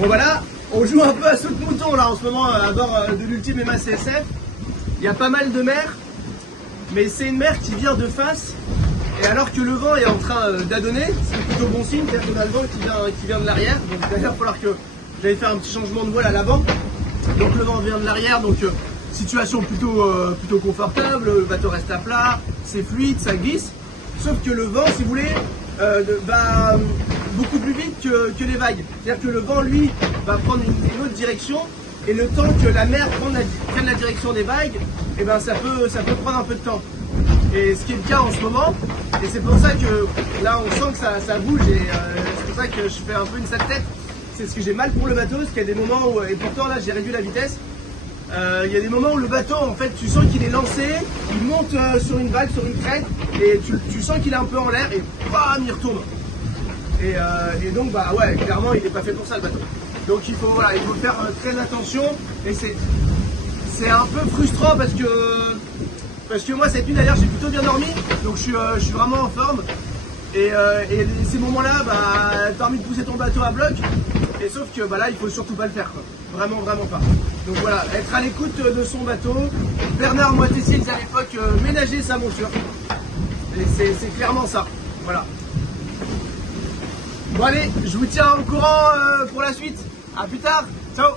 Bon voilà, on joue un peu à saut de mouton là en ce moment à bord de l'Ultime MACSF. Il y a pas mal de mer, mais c'est une mer qui vient de face. Et alors que le vent est en train d'adonner, c'est plutôt bon signe, c'est-à-dire qu'on a le vent qui vient de l'arrière. Donc d'ailleurs, il va falloir que j'aille faire un petit changement de voile à l'avant. Donc le vent vient de l'arrière, donc situation plutôt confortable, le bateau reste à plat, c'est fluide, ça glisse. Sauf que le vent, si vous voulez, va beaucoup plus vite que les vagues. C'est-à-dire que le vent, lui, va prendre une autre direction. Et le temps que la mer prenne la direction des vagues, eh ben, ça peut prendre un peu de temps. Et ce qui est le cas en ce moment, et c'est pour ça que là on sent que ça bouge et c'est pour ça que je fais un peu une sale tête. C'est parce que j'ai mal pour le bateau, parce qu'il y a des moments où, et pourtant là j'ai réduit la vitesse, il y a des moments où le bateau en fait tu sens qu'il est lancé, il monte sur une vague, sur une crête, et tu sens qu'il est un peu en l'air et bam il retourne. Et donc bah ouais, clairement il n'est pas fait pour ça le bateau. Donc il faut faire très attention et c'est un peu frustrant parce que moi cette nuit d'ailleurs j'ai plutôt bien dormi, donc je suis vraiment en forme. Et ces moments-là, bah, t'as envie de pousser ton bateau à bloc, et sauf que bah, là il faut surtout pas le faire, quoi. Vraiment pas. Donc voilà, être à l'écoute de son bateau. Bernard Moitessier disait à l'époque ménager sa monture. Et c'est clairement ça. Voilà. Bon allez, je vous tiens au courant pour la suite. À plus tard, ciao.